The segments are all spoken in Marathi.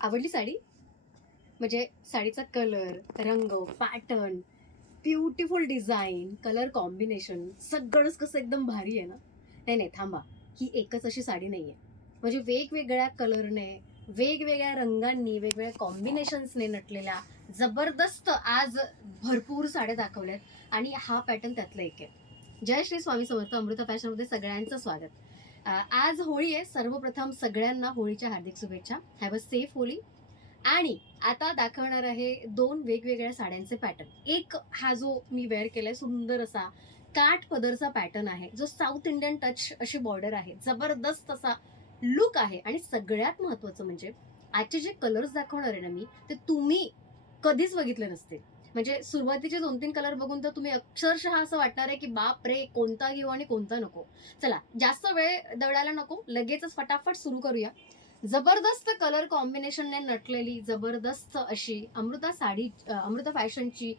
आवडली साडी? म्हणजे साडीचा कलर, रंग, pattern, beautiful design, colour combination सगळंच कसं एकदम भारी आहे ना? नाही, नाही थांबा. ही एकच अशी साडी नाहीये. म्हणजे वेगवेगळ्या कलरने, वेगवेगळ्या रंगांनी, वेगवेगळ्या कॉम्बिनेशन्सने नटलेल्या जबरदस्त आज भरपूर साड्या दाखवल्यात आणि हा पॅटर्न त्यातला एक आहे. जय श्री स्वामी समर्थ. अमृता फॅशनमध्ये सगळ्यांचं स्वागत. आज होळी आहे. सर्वप्रथम सगळ्यांना होळीच्या हार्दिक शुभेच्छा. Have a safe Holi. आणि आता दाखवणार आहे दोन वेगवेगळ्या साड्यांचे पॅटर्न. एक हा जो मी वेअर केलाय सुंदर असा काठ पदरचा पॅटर्न आहे, जो साऊथ इंडियन टच अशी बॉर्डर आहे, जबरदस्त असा लुक आहे. आणि सगळ्यात महत्वाचं म्हणजे आजचे जे कलर्स दाखवणार आहे ना मी, ते तुम्ही कधीच बघितले नसतील. म्हणजे सुरुवातीचे 2-3 कलर बघून तर तुम्ही अक्षरशः असं वाटणार आहे की बाप रे, कोणता घेऊ आणि कोणता नको. चला जास्त वेळ दवडायला नको, लगेचच फटाफट सुरू करूया. जबरदस्त कलर कॉम्बिनेशनने नटलेली जबरदस्त अशी अमृता फॅशनची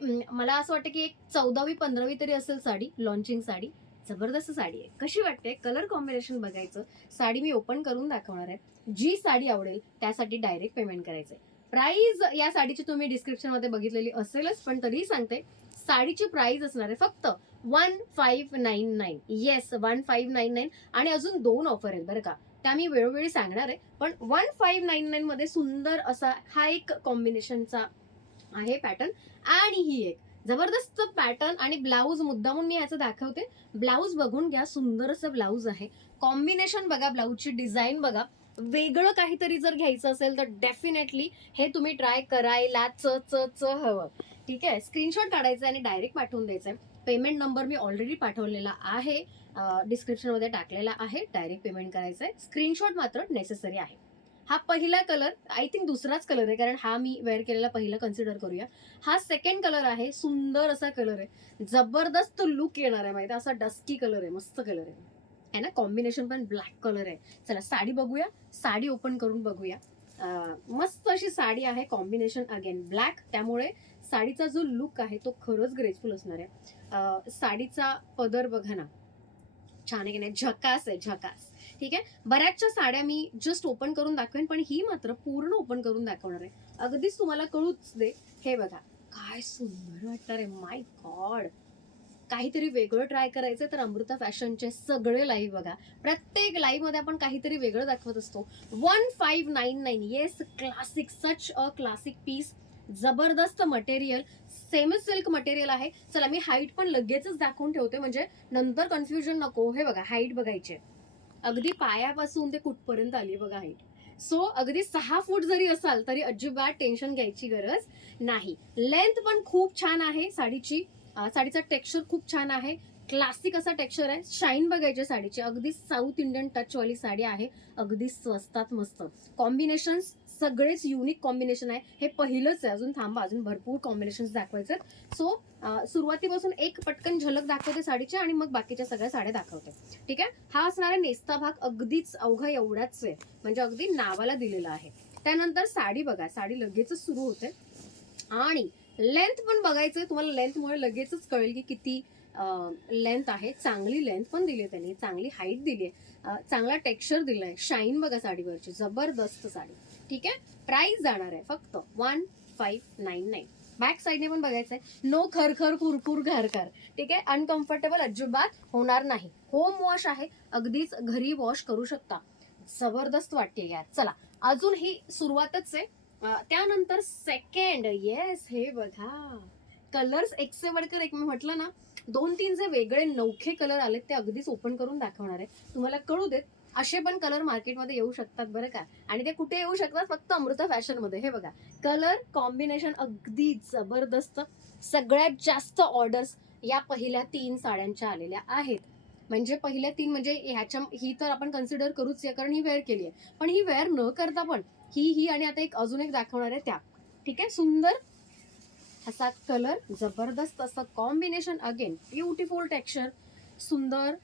मला असं वाटतं की एक 14वी-15वी तरी असेल साडी, लॉन्चिंग साडी. जबरदस्त साडी आहे. कशी वाटते? कलर कॉम्बिनेशन बघायचं. साडी मी ओपन करून दाखवणार आहे. जी साडी आवडेल त्यासाठी डायरेक्ट पेमेंट करायचंय. प्राइस या साडीची तुम्ही डिस्क्रिप्शन मध्ये बघितलेली असेलच, पण तरीही सांगते. साडीची प्राइस असणार आहे फक्त 1599. येस, 1599. आणि अजून 2 ऑफर आहेत बरं का, त्या मी वेळोवेळी सांगणार आहे. पण 1599 मध्ये सुंदर असा हा एक कॉम्बिनेशनचा आहे पॅटर्न. आणि ही एक जबरदस्त पॅटर्न आणि ब्लाऊज मुद्दामून मी याचं दाखवते. ब्लाऊज बघून घ्या, सुंदर असं ब्लाऊज आहे. कॉम्बिनेशन बघा, ब्लाऊजची डिझाईन बघा. वेगळं काहीतरी जर घ्यायचं असेल तर डेफिनेटली हे तुम्ही ट्राय करायला च हवं. ठीक आहे, स्क्रीनशॉट काढायचा आणि डायरेक्ट पाठवून द्यायचंय. पेमेंट नंबर मी ऑलरेडी पाठवलेला आहे, डिस्क्रिप्शन मध्ये टाकलेला आहे. डायरेक्ट पेमेंट करायचंय. स्क्रीनशॉट मात्र नेसेसरी आहे. हा पहिला कलर, आय थिंक दुसराच कलर आहे, कारण हा मी वेअर केलेला पहिला कन्सिडर करूया. हा सेकंड कलर आहे. सुंदर असा कलर आहे, जबरदस्त लुक येणार आहे. माहिती असा डस्की कलर आहे, मस्त कलर आहे ना. कॉम्बिनेशन पण ब्लॅक कलर आहे. चला साडी बघूया, साडी ओपन करून बघूया. मस्त अशी साडी आहे. कॉम्बिनेशन अगेन ब्लॅक, त्यामुळे साडीचा जो लुक आहे तो खरंच ग्रेसफुल असणार आहे. साडीचा पदर बघा ना, छान आहे की नाही? झकास आहे, झकास. ठीक आहे, बऱ्याचशा साड्या मी जस्ट ओपन करून दाखवेन, पण ही मात्र पूर्ण ओपन करून दाखवणार आहे. अगदीच तुम्हाला कळूच दे. हे बघा, काय सुंदर वाटणार आहे. माय गॉड, काहीतरी वेगळं ट्राय करायचंय तर अमृता फॅशनचे सगळे लाईव्ह बघा. प्रत्येक लाईव्ह मध्ये आपण काहीतरी वेगळं दाखवत असतो. 1599. Yes, classic, such a classic piece. जबरदस्त मटेरियल, सेमी सिल्क मटेरियल आहे. चला मी हाईट पण लगेचच दाखवून ठेवते, म्हणजे नंतर कन्फ्युजन नको. हे बघा, हाईट बघायची, अगदी पायापासून ते कुठपर्यंत आली बघा हाईट. सो अगदी 6 फूट जरी असाल तरी अजिबात टेन्शन घ्यायची गरज नाही. लेंथ पण खूप छान आहे साडीची. साडीचा टेक्स्चर खूप छान आहे. क्लासिक असा टेक्स्चर आहे. शाईन बघायची साडीची, अगदी साऊथ इंडियन टच वाली साडी आहे. अगदी स्वस्तात मस्त. कॉम्बिनेशन सगळेच युनिक कॉम्बिनेशन आहे. हे पहिलंच आहे, अजून थांबा, अजून भरपूर कॉम्बिनेशन दाखवायचे. सो सुरुवातीपासून एक पटकन झलक दाखवते साडीची आणि मग बाकीच्या सगळ्या साड्या दाखवते. ठीक आहे, हा असणारा नेस्ता भाग अगदीच अवघा एवढाच आहे, म्हणजे अगदी नावाला दिलेला आहे. त्यानंतर साडी बघा, साडी लगेचच सुरू होते. आणि लेंथ पण बघायचं तुम्हाला. लेंथमुळे लगेचच कळेल की किती लेंथ आहे. चांगली लेंथ पण दिली आहे त्यांनी, चांगली हाईट दिली आहे, चांगला टेक्स्चर दिलाय. शाईन बघा साडीवरची, जबरदस्त साडी. ठीक आहे, प्राइस जाणार आहे फक्त 1599. बॅक साईडने पण बघायचंय. नो खरखर कुरकुर घरकर. ठीक आहे, अनकम्फर्टेबल अजिबात होणार नाही. होम वॉश आहे, अगदीच घरी वॉश करू शकता. जबरदस्त वाटते यार. चला, अजून ही सुरुवातच आहे. त्यानंतर सेकंड, येस, हे बघा, कलर्स एक से बढ़कर एक. मी म्हटलं ना, 2-3 जे वेगळे नौखे कलर आलेत ते अगदीच ओपन करून दाखवणार आहे. तुम्हाला कळू देत, असे पण कलर मार्केटमध्ये येऊ शकतात बरं का. आणि ते कुठे येऊ शकतात? फक्त अमृता फॅशन मध्ये. हे बघा, कलर कॉम्बिनेशन अगदी जबरदस्त. सगळ्यात जास्त ऑर्डर्स या पहिल्या 3 साड्यांच्या आलेल्या आहेत. म्हणजे पहिल्या 3 म्हणजे ही तर आपण कन्सिडर करूच या, कारण ही वेअर केली आहे. पण ही वेअर न करता पण ही आणि आता अजून एक दाखवणार आहे त्या. ठीक आहे, सुंदर असा कलर, जबरदस्त असं कॉम्बिनेशन, अगेन ब्युटिफुल टेक्स्चर, सुंदर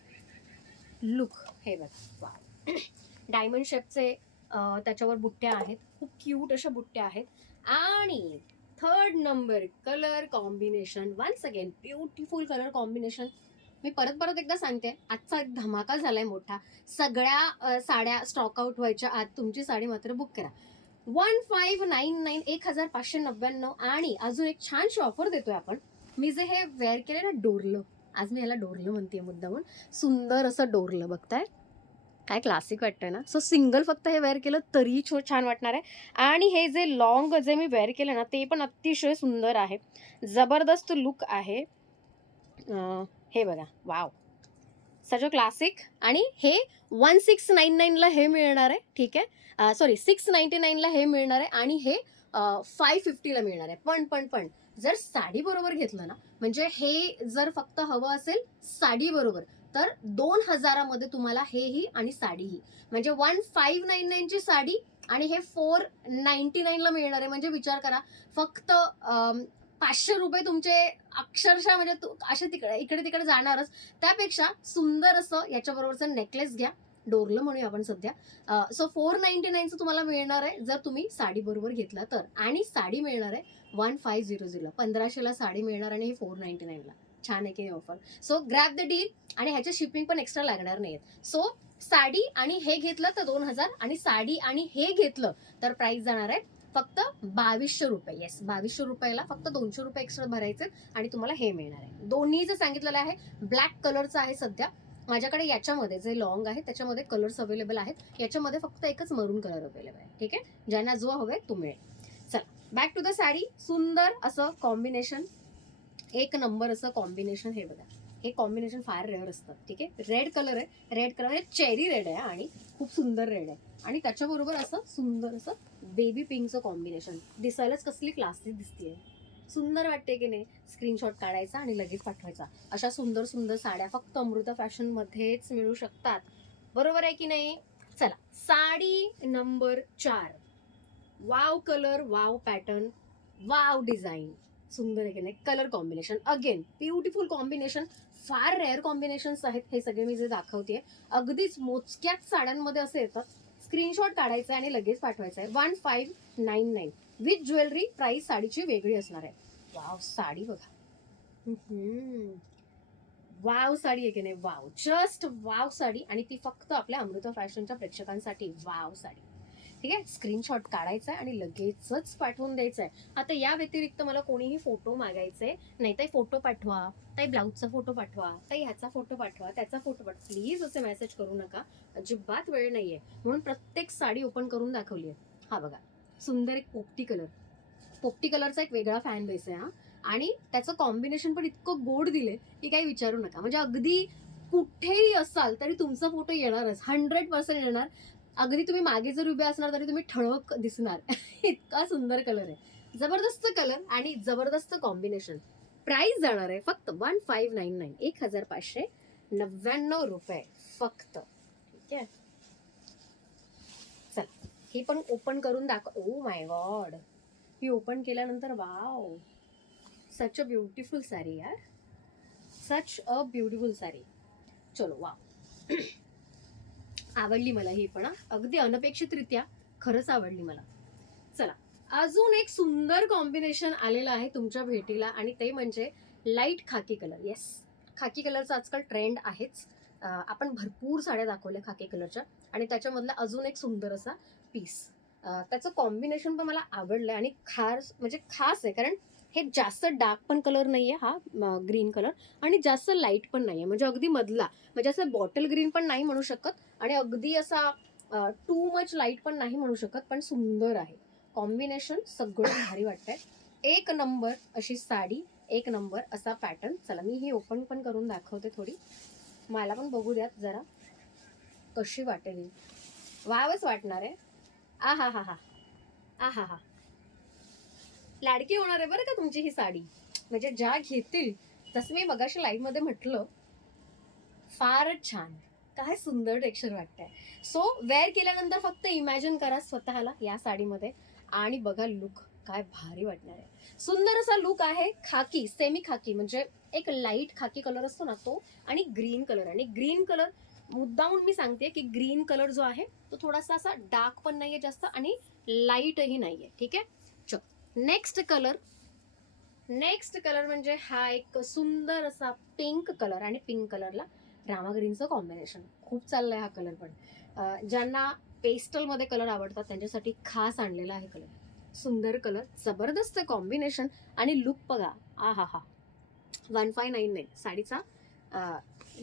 लुक. हे बघा, डायमंड शेपचे त्याच्यावर बुट्ट्या आहेत, खूप क्यूट अशा बुट्ट्या आहेत. आणि third number colour combination, once again beautiful colour combination. मी परत एकदा सांगते, आजचा एक धमाका झालाय मोठा. सगळ्या साड्या स्टॉक आउट व्हायच्या आत तुमची साडी मात्र बुक करा. 1599, 1599. आणि अजून एक छानशी ऑफर देतोय आपण. मी जे हे वेअर केले ना डोरलं, आज मी याला डोरलं म्हणते मुद्दामून, सुंदर असं डोरलं बघताय, काय क्लासिक वाटतंय ना. सो सिंगल फक्त हे वेअर केलं तरी छान वाटणार आहे. आणि हे जे लॉंग जे मी वेअर केलं ना ते पण अतिशय सुंदर आहे, जबरदस्त लुक आहे. हे बघा, वाव, सच अ क्लासिक. आणि हे 1699ला हे मिळणार आहे, ठीक आहे. सॉरी, 699ला हे मिळणार आहे आणि हे 550ला मिळणार आहे. पण जर साडी बरोबर घेतलं ना, म्हणजे हे जर फक्त हवं असेल साडी बरोबर, तर 2000मध्ये तुम्हाला हेही आणि साडीही, म्हणजे 1599ची साडी आणि हे 499ला मिळणार आहे. म्हणजे विचार करा, फक्त 500 रुपये तुमचे अक्षरशः म्हणजे असे इकडे तिकडे जाणारच. त्यापेक्षा सुंदर असं याच्याबरोबरचं नेकलेस घ्या, डोरलं म्हणूया आपण सध्या. सो 499चं तुम्हाला मिळणार आहे जर तुम्ही साडी बरोबर घेतला तर. आणि साडी मिळणार आहे 1500ला, 1500ला साडी मिळणार आणि हे 499ला. छान आहे की offer. So grab the deal. आणि ह्याचे शिपिंग पण एक्स्ट्रा लागणार नाहीत. सो साडी आणि हे घेतलं तर 2000, आणि साडी आणि हे घेतलं तर प्राइस जाणार आहे फक्त 2200 रुपये. येस, 2200 रुपयाला फक्त 200 रुपये एक्स्ट्रा भरायचे आणि तुम्हाला हे मिळणार आहे. दोन्ही जे सांगितलेलं आहे ब्लॅक कलरचं आहे सध्या माझ्याकडे. याच्यामध्ये जे लॉंग आहे त्याच्यामध्ये कलर्स अवेलेबल आहेत. याच्यामध्ये फक्त एकच मरून कलर अवेलेबल आहे, ठीक आहे. ज्यांना जो हवे तो मिळेल. चला, बॅक टू द साडी. सुंदर असं कॉम्बिनेशन, एक नंबर असं कॉम्बिनेशन. हे बघा, हे कॉम्बिनेशन फार रेअर असतं, ठीक आहे. रेड कलर आहे, रेड कलर हे चेरी रेड आहे आणि खूप सुंदर रेड आहे. आणि त्याच्याबरोबर असं सुंदर असं बेबी पिंकचं कॉम्बिनेशन. दिसायलाच कसली क्लासिक दिसतीये, सुंदर वाटते की नाही. स्क्रीनशॉट काढायचा आणि लगेच पाठवायचा. अशा सुंदर सुंदर साड्या फक्त अमृता फॅशन मध्येच मिळू शकतात, बरोबर आहे की नाही. चला, sari number 4. Wow colour, wow pattern, wow design. सुंदर आहे की नाही. Colour combination again beautiful combination. फार रेअर कॉम्बिनेशन्स आहेत हे सगळे मी जे दाखवते. अगदीच मोजक्याच साड्यांमध्ये असे येतात. स्क्रीनशॉट काढायचा आणि लगेच पाठवायचा आहे. 1599 विथ ज्वेलरी. प्राइस साडीची वेगळी असणार आहे. वाव, साडी बघा. वाव साडी आहे की नाही. Wow, just wow sari. आणि ती फक्त आपल्या अमृता फॅशनच्या प्रेक्षकांसाठी. वाव साडी, ठीक आहे. स्क्रीनशॉट काढायचा आहे आणि लगेचच पाठवून द्यायचा आहे. आता या व्यतिरिक्त मला कोणीही फोटो मागायचे नाही. ताई फोटो पाठवा, ताई ब्लाऊजचा फोटो पाठवा, ताई ह्याचा फोटो पाठवा, त्याचा फोटो पाठवा, प्लीज असे मेसेज करू नका. अजिबात वेळ नाहीये. म्हणून प्रत्येक साडी ओपन करून दाखवली आहे. हा बघा, सुंदर एक पोपटी कलर. पोपटी कलरचा एक वेगळा फॅन बेस आहे हा. आणि त्याचं कॉम्बिनेशन पण इतकं गोड दिले की काही विचारू नका. म्हणजे अगदी कुठेही असाल तरी तुमचा फोटो येणारच, 100% येणार. अगदी तुम्ही मागे जर उभे असणार तरी तुम्ही ठळक दिसणार. इतका सुंदर कलर आहे, जबरदस्त कलर आणि जबरदस्त कॉम्बिनेशन. प्राइस जाणार आहे फक्त 1599, 1599 रुपये फक्त, ठीक आहे. चला, ही पण ओपन करून दाखव. ओ माय गॉड, ही ओपन केल्यानंतर wow, such a beautiful sari यार, सच अ ब्युटिफुल साडी. चलो, वाव, आवडली मला ही पण. अगदी अनपेक्षितरित्या खरंच आवडली मला. चला, अजून एक सुंदर कॉम्बिनेशन आलेलं आहे तुमच्या भेटीला आणि ते म्हणजे लाईट खाकी कलर. येस, खाकी कलरचा आजकाल ट्रेंड आहेच. आपण भरपूर साड्या दाखवल्या खाकी कलरच्या आणि त्याच्यामधला अजून एक सुंदर असा पीस. त्याचं कॉम्बिनेशन पण मला आवडलं आणि म्हणजे खास आहे, कारण हे जास्त डार्क पण कलर नाहीये हा, ग्रीन कलर, आणि जास्त लाईट पण नाहीये, म्हणजे अगदी मधला. म्हणजे असं बॉटल ग्रीन पण नाही म्हणू शकत आणि अगदी असा टू मच लाईट पण नाही म्हणू शकत, पण सुंदर आहे कॉम्बिनेशन. सगळं भारी वाटतंय. एक नंबर अशी साडी, एक नंबर असा पॅटर्न. चला, मी ही ओपन पण करून दाखवते थोडी, मला पण बघू द्यात जरा कशी वाटेल. वावच वाटणार आहे. आ हा हा हा, आ हा हा, लाडकी होणार आहे बरं का तुमची ही साडी. म्हणजे ज्या घेतील, तसं मी मगाशी लाईव्ह मध्ये म्हटलं, फारच छान, काय सुंदर टेक्स्चर वाटतंय. सो वेअर केल्यानंतर फक्त इमॅजिन करा स्वतःला या साडीमध्ये आणि बघा लुक काय भारी वाटणार आहे. सुंदर असा लुक आहे. खाकी, सेमी खाकी, म्हणजे एक लाईट खाकी कलर असतो ना तो, आणि ग्रीन कलर. आणि ग्रीन कलर मुद्दामून मी सांगते की ग्रीन कलर जो आहे तो थोडासा असा डार्क पण नाहीये जास्त आणि लाईटही नाहीये, ठीक आहे. चल, नेक्स्ट कलर. नेक्स्ट कलर म्हणजे हा एक सुंदर असा पिंक कलर आणि पिंक कलरला रामा ग्रीनचं कॉम्बिनेशन. खूप चाललंय हा कलर पण. ज्यांना पेस्टलमध्ये कलर आवडतात त्यांच्यासाठी खास आणलेला आहे कलर. सुंदर कलर, जबरदस्त कॉम्बिनेशन आणि लुक बघा. आ हा हा. 1599 साडीचा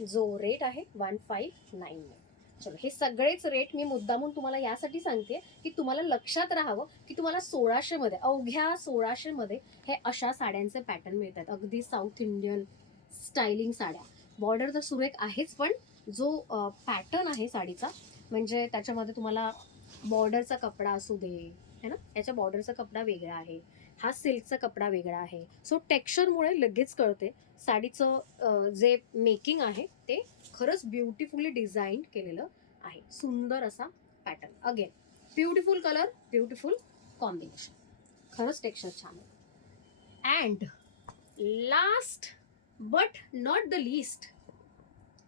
जो रेट आहे 1599. चलो, हे सगळेच रेट मी मुद्दामून तुम्हाला यासाठी सांगते की तुम्हाला लक्षात राहावं की तुम्हाला 1600 मध्ये, अवघ्या 1600 मध्ये हे अशा साड्यांचे पॅटर्न मिळतात. अगदी साऊथ इंडियन स्टायलिंग साड्या. बॉर्डर तर सुरेख आहेच, पण जो पॅटर्न आहे साडीचा, म्हणजे त्याच्यामध्ये तुम्हाला बॉर्डरचा कपडा असू दे, है ना, याच्या बॉर्डरचा कपडा वेगळा आहे, हा सिल्कचा कपडा वेगळा आहे. सो टेक्स्चरमुळे लगेच कळते साडीचं जे मेकिंग आहे ते खरंच ब्युटिफुली डिझाईन केलेलं आहे. सुंदर असा pattern, again beautiful colour, beautiful combination, खरंच टेक्स्चर छान आहे. And last but not the list,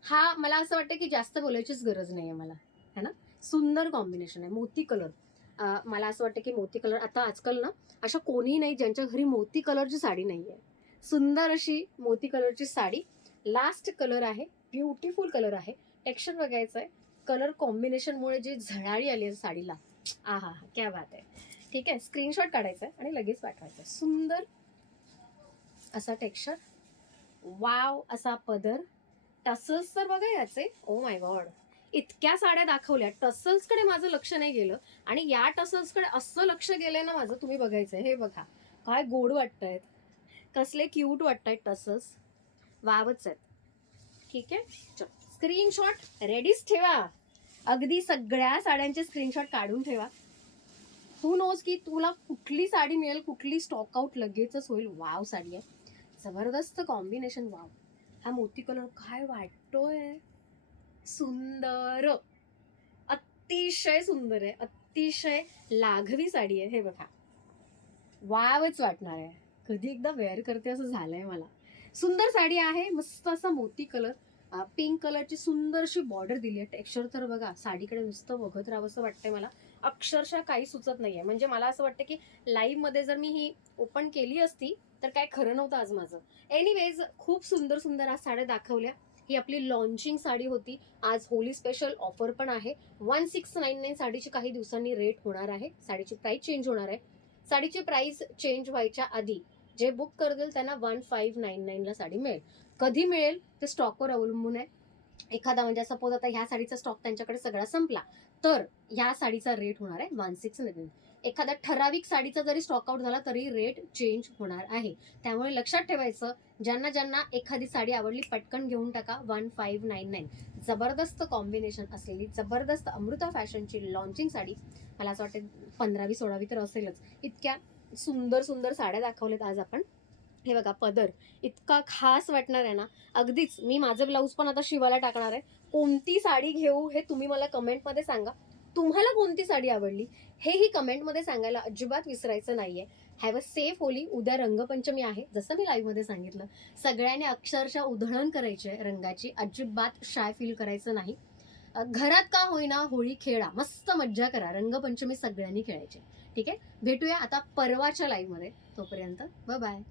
हा मला असं वाटतं की जास्त बोलायचीच गरज नाही आहे मला, है ना. सुंदर कॉम्बिनेशन आहे, मोती कलर. मला असं वाटतं की मोती कलर आता आजकाल ना अशा कोणीही नाही ज्यांच्या घरी मोती कलरची साडी नाही आहे. सुंदर अशी मोती कलरची साडी, लास्ट कलर आहे, ब्युटिफुल कलर आहे. टेक्स्चर बघायचं आहे, कलर कॉम्बिनेशनमुळे जी झळाळी आली आहे साडीला, आ हा हा, क्या बात आहे. ठीक आहे, स्क्रीनशॉट काढायचा आहे आणि लगेच पाठवायचं आहे. सुंदर असा टेक्स्चर, वाव असा पदर, टसल्स तर बघा याचे, ओ माय गॉड. इतक्या साड्या दाखवल्या, टसल्सकडे माझं लक्ष नाही गेलं आणि या टसल्सकडे असं लक्ष गेलंय ना माझं, तुम्ही बघायचंय. हे बघा काय गोड वाटतायत, कसले क्यूट वाटतायत टसल्स, वावच आहेत. ठीक आहे, चल स्क्रीनशॉट रेडीच ठेवा, अगदी सगळ्या साड्यांचे स्क्रीनशॉट काढून ठेवा. हू नोज की तुला कुठली साडी मिळेल, कुठली स्टॉक आउट लगेचच होईल. वाव साडी आहे, जबरदस्त कॉम्बिनेशन. वाव, हा मोती कलर काय वाटतोय, सुंदर, अतिशय सुंदर आहे, अतिशय लाघवी साडी आहे. हे बघा, वावच वाटणार आहे, कधी एकदा वेअर करते असं झालंय मला. सुंदर साडी आहे, मस्त असा मोती कलर, पिंक कलरची सुंदरशी बॉर्डर दिली आहे. टेक्स्चर तर बघा, साडीकडे नुसतं बघत राहावं असं वाटतंय मला, अक्षरशः काही सुचत नाहीये. म्हणजे मला असं वाटतं की लाईव्ह मध्ये जर मी ही ओपन केली असती तर काय खरं नव्हतं आज माझं. एनिवेज, खूप सुंदर सुंदर आज साड्या दाखवल्या. ही आपली लॉन्चिंग साडी होती. आज होली स्पेशल ऑफर पण आहे. 1699 साडीची काही दिवसांनी रेट होणार आहे, साडीची प्राइस चेंज होणार आहे. साडीची प्राइस चेंज व्हायच्या आधी जे बुक करतील त्यांना 1599 ला साडी मिळेल. कधी मिळेल ते स्टॉकवर अवलंबून आहे. एखादा म्हणजे सपोज आता ह्या साडीचा स्टॉक त्यांच्याकडे सगळा संपला तर ह्या साडीचा रेट होणार आहे 1699. एखादा ठराविक साडीचा जरी स्टॉक आउट झाला तरी रेट चेंज होणार आहे. त्यामुळे लक्षात ठेवायचं, ज्यांना ज्यांना एखादी साडी आवडली पटकन घेऊन टाका. 1599 जबरदस्त कॉम्बिनेशन असलेली, जबरदस्त अमृता फॅशनची लॉन्चिंग साडी. मला असं वाटतं 15वी-16वी तर असेलच. इतक्या सुंदर सुंदर साड्या दाखवल्यात आज आपण. हे बघा, पदर इतका खास वाटणार आहे ना, अगदीच. मी माझं ब्लाऊज पण आता शिवायला टाकणार आहे. कोणती साडी घेऊ हे तुम्ही मला कमेंटमध्ये सांगा. तुम्हाला कोणती साडी आवडली हेही कमेंटमध्ये सांगायला अजिबात विसरायचं नाहीये. Have a safe Holy. उद्या रंगपंचमी आहे, जसं मी लाईव्ह मध्ये सांगितलं. सगळ्यांनी अक्षरशः उधळण करायची आहे रंगाची, अजिबात शाय फील करायचं नाही. घरात का होईना होळी खेळा, मस्त मज्जा करा. रंगपंचमी सगळ्यांनी खेळायची. ठीक आहे, भेटूया आता परवाच्या लाईव्ह मध्ये. तोपर्यंत बाय बाय.